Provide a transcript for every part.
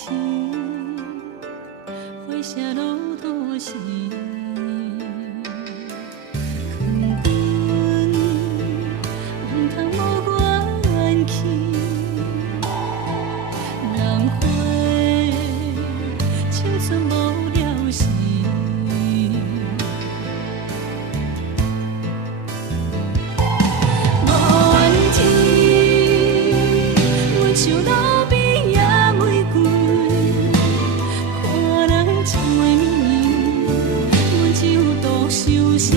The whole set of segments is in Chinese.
天，花谢落土时，劝阮唔通无怨气，人花青春无了时。像路边野玫瑰，看人情话绵绵，阮只有独伤心。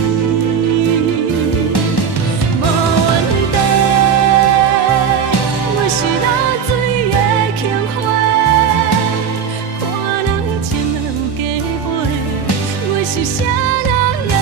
无怨地，阮是流水的轻花，看人情若有加倍，阮是啥人的？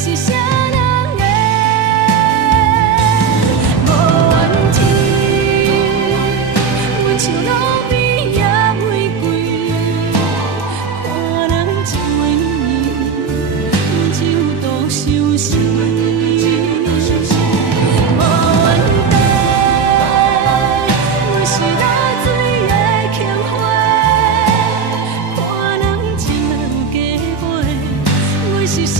是啥人的？无怨天，阮像路边野玫瑰，看人情话绵绵，阮只有独伤心。无怨地，阮是流水的轻花，看人情若有加倍，阮是啥？